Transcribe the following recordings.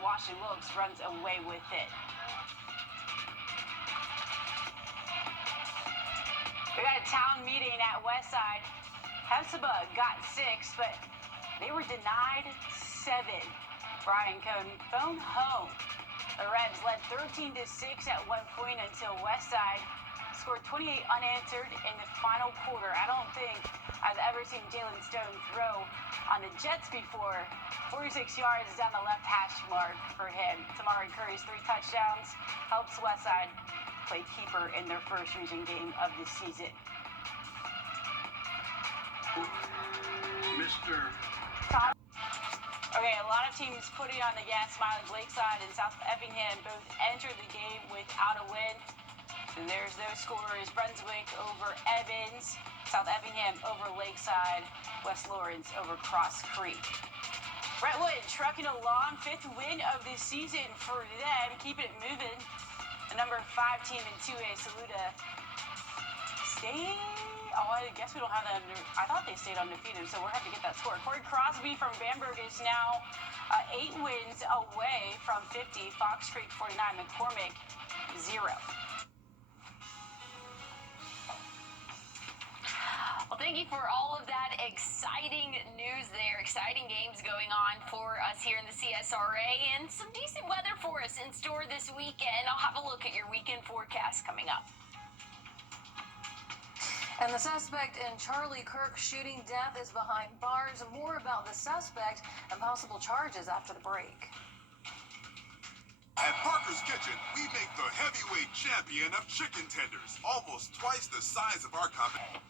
Washington Wilkes runs away with it. We got a town meeting at Westside. Hephzibah got 6, but they were denied 7. Brian Cohn phone home. The Reds led 13-6 at one point until Westside scored 28 unanswered in the final quarter. I don't think I've ever seen Jalen Stone throw on the Jets before. 46 yards down the left hash mark for him. Tamari Curry's 3 touchdowns helps Westside play keeper in their first region game of the season. Mr. Tom. Okay, a lot of teams putting on the gas. Mileage Lakeside and South Effingham both entered the game without a win. And there's those scores: Brunswick over Evans, South Effingham over Lakeside, West Lawrence over Cross Creek. Brentwood trucking along, 5th win of the season for them, keeping it moving. The number 5 team in 2A, Saluda, staying. Oh, I guess we don't have that. I thought they stayed undefeated, so we'll have to get that score. Corey Crosby from Bamberg is now 8 wins away from 50. Fox Creek 49, McCormick 0. Well, thank you for all of that exciting news there. Exciting games going on for us here in the CSRA, and some decent weather for us in store this weekend. I'll have a look at your weekend forecast coming up. And the suspect in Charlie Kirk's shooting death is behind bars. More about the suspect and possible charges after the break. At Parker's Kitchen, we make the heavyweight champion of chicken tenders, almost twice the size of our competition.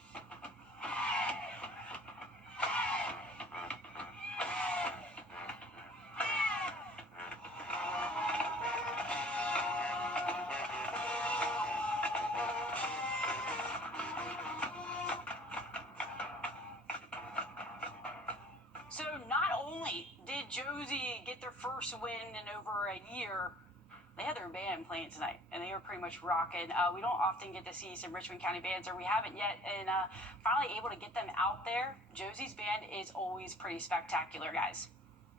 So not only did Josie get their first win in over a year, they had their band playing tonight, and they were pretty much rocking. We don't often get to see some Richmond County bands, or we haven't yet, and finally able to get them out there. Josie's band is always pretty spectacular, guys.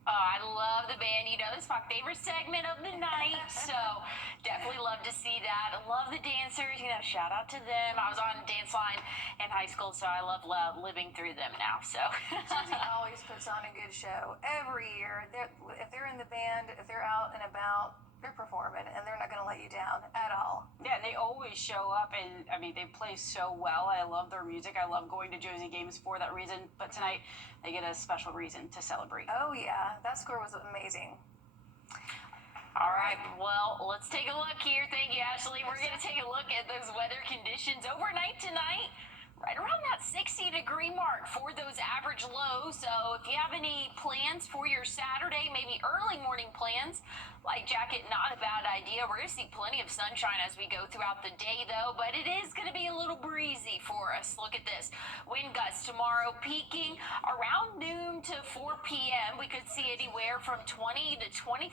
Oh, I love the band. You know, this is my favorite segment of the night, so definitely love to see that. I love the dancers. You know, shout out to them. I was on dance line in high school, so I love living through them now. So Susie always puts on a good show every year. If they're in the band, if they're out and about, they're performing, and they're not going to let you down at all. Yeah, they always show up, and I mean, they play so well. I love their music. I love going to Josie games for that reason. But tonight, they get a special reason to celebrate. Oh yeah, that score was amazing. all right, well, let's take a look here. Thank you, Ashley. We're going to take a look at those weather conditions overnight tonight. Right around that 60-degree mark for those average lows. So if you have any plans for your Saturday, maybe early morning plans, light jacket, not a bad idea. We're going to see plenty of sunshine as we go throughout the day, though, but it is going to be a little breezy for us. Look at this. Wind gusts tomorrow peaking around noon to 4 p.m. We could see anywhere from 20 to 25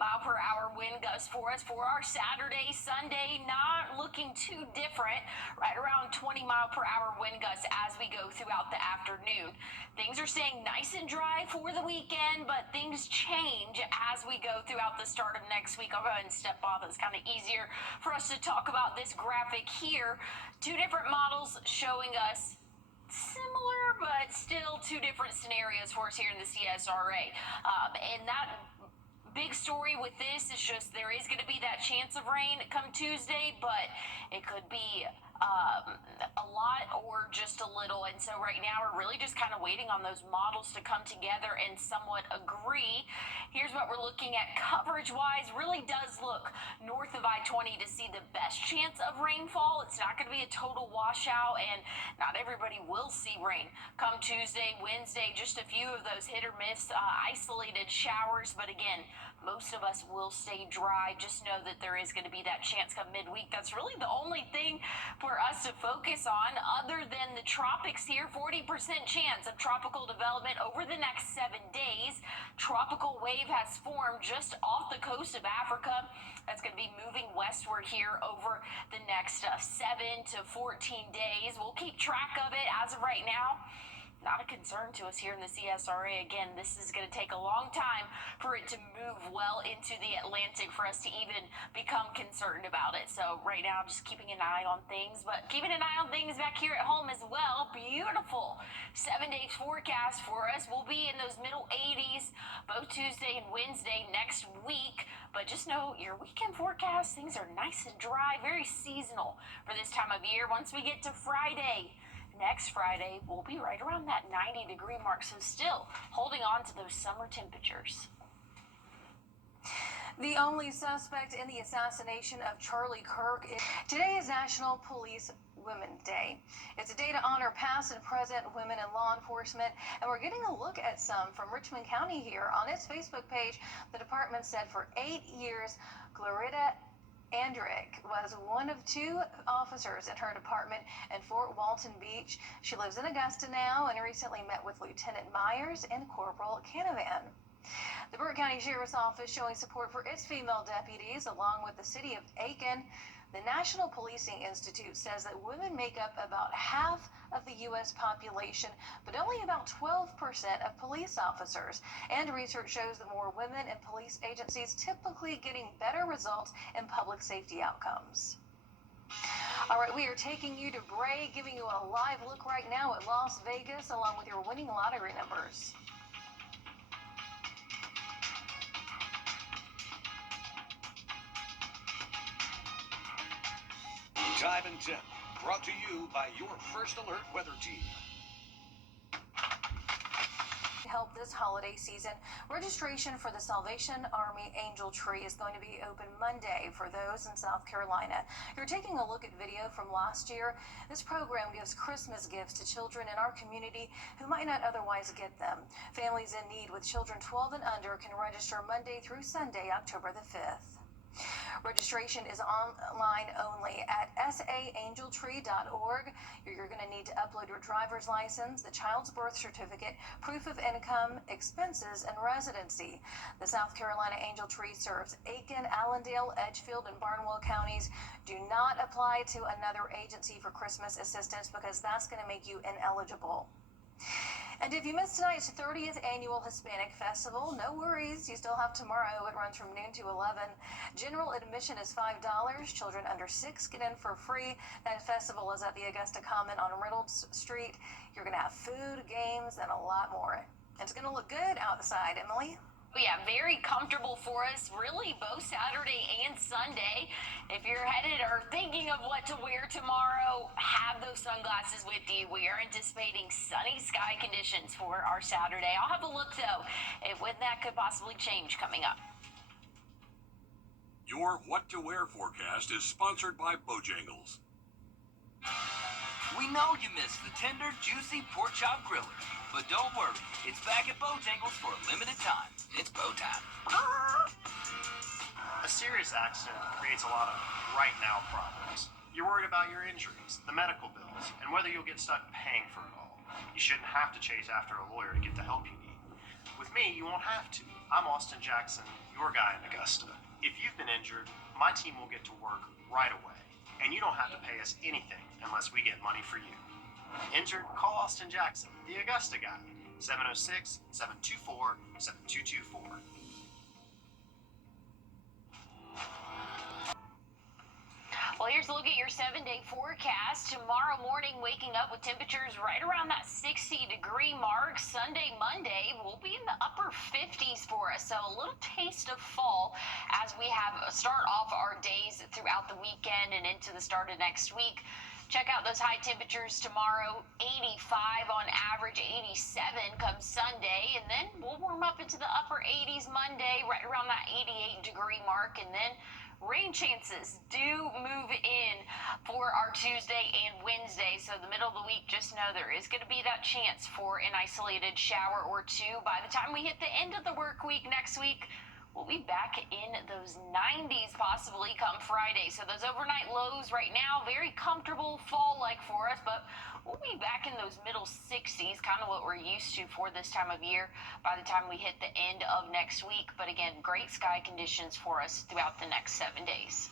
mile per hour wind gusts for us for our Saturday, Sunday. Not looking too different. Right around 20 mile per hour wind gusts as we go throughout the afternoon. Things are staying nice and dry for the weekend, but things change as we go throughout the start of next week. I'll go ahead and step off. It's kind of easier for us to talk about this graphic here. 2 different models showing us similar, but still 2 different scenarios for us here in the CSRA. And that big story with this is just there is going to be that chance of rain come Tuesday, but it could be a lot or just a little. And so right now we're really just kind of waiting on those models to come together and somewhat agree. Here's what we're looking at coverage wise. Really does look north of I-20 to see the best chance of rainfall. It's not going to be a total washout, and not everybody will see rain come Tuesday, Wednesday. Just a few of those hit or miss isolated showers, but again, most of us will stay dry. Just know that there is going to be that chance come midweek. That's really the only thing for us to focus on other than the tropics here. 40% chance of tropical development over the next 7 days. Tropical wave has formed just off the coast of Africa. That's going to be moving westward here over the next 7 to 14 days. We'll keep track of it as of right now. not a concern to us here in the CSRA. Again, this is going to take a long time for it to move well into the Atlantic for us to even become concerned about it. So right now, just keeping an eye on things, but keeping an eye on things back here at home as well. Beautiful 7-day forecast for us. We'll be in those middle 80s both Tuesday and Wednesday next week. But just know your weekend forecast, things are nice and dry, very seasonal for this time of year. Once we get to Friday, next Friday, we'll be right around that 90-degree mark, so still holding on to those summer temperatures. The only suspect in the assassination of Charlie Kirk. Today is National Police Women's Day. It's a day to honor past and present women in law enforcement, and we're getting a look at some from Richmond County here. On its Facebook page, the department said for 8 years, Glorita Andrick was one of 2 officers in her department in Fort Walton Beach. She lives in Augusta now and recently met with Lieutenant Myers and Corporal Canavan. The Burke County Sheriff's Office showing support for its female deputies along with the city of Aiken. The National Policing Institute says that women make up about half of the U.S. population, but only about 12% of police officers. And research shows that more women in police agencies typically getting better results in public safety outcomes. All right, we are taking you to Bray, giving you a live look right now at Las Vegas, along with your winning lottery numbers. Time and Tip, brought to you by your First Alert weather team. Help this holiday season. Registration for the Salvation Army Angel Tree is going to be open Monday for those in South Carolina. You're taking a look at video from last year. This program gives Christmas gifts to children in our community who might not otherwise get them. Families in need with children 12 and under can register Monday through Sunday, October the 5th. Registration is online only at saangeltree.org. You're going to need to upload your driver's license, the child's birth certificate, proof of income, expenses, and residency. The South Carolina Angel Tree serves Aiken, Allendale, Edgefield, and Barnwell counties. Do not apply to another agency for Christmas assistance because that's going to make you ineligible. And if you missed tonight's 30th Annual Hispanic Festival, no worries. You still have tomorrow. It runs from noon to 11. General admission is $5. Children under 6 get in for free. That festival is at the Augusta Common on Reynolds Street. You're going to have food, games, and a lot more. It's going to look good outside, Emily. Yeah, very comfortable for us, really, both Saturday and Sunday. If you're headed or thinking of what to wear tomorrow, have those sunglasses with you. We are anticipating sunny sky conditions for our Saturday. I'll have a look, though, at when that could possibly change coming up. Your What to Wear forecast is sponsored by Bojangles. We know you missed the tender, juicy pork chop griller. But don't worry, it's back at Bojangles for a limited time. It's bow time. A serious accident creates a lot of right now problems. You're worried about your injuries, the medical bills, and whether you'll get stuck paying for it all. You shouldn't have to chase after a lawyer to get the help you need. With me, you won't have to. I'm Austin Jackson, your guy in Augusta. If you've been injured, my team will get to work right away. And you don't have to pay us anything unless we get money for you. Injured? Call Austin Jackson, the Augusta guy. 706-724-7224. Well, here's a look at your 7-day forecast. Tomorrow morning, waking up with temperatures right around that 60-degree mark. Sunday, Monday, we'll be in the upper 50s for us. So a little taste of fall as we have start off our days throughout the weekend and into the start of next week. Check out those high temperatures tomorrow, 85 on average, 87 come Sunday, and then we'll warm up into the upper 80s Monday, right around that 88-degree mark, and then rain chances do move in for our Tuesday and Wednesday. So the middle of the week, just know there is going to be that chance for an isolated shower or two. By the time we hit the end of the work week next week, we'll be back in those 90s possibly come Friday. So those overnight lows right now, very comfortable fall-like for us, but we'll be back in those middle 60s, kind of what we're used to for this time of year by the time we hit the end of next week. But again, great sky conditions for us throughout the next 7 days.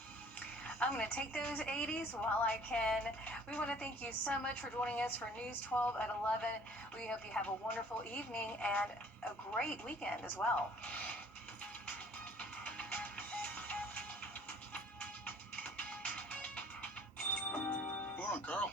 I'm going to take those 80s while I can. We want to thank you so much for joining us for News 12 at 11. We hope you have a wonderful evening and a great weekend as well. Come on, Carl.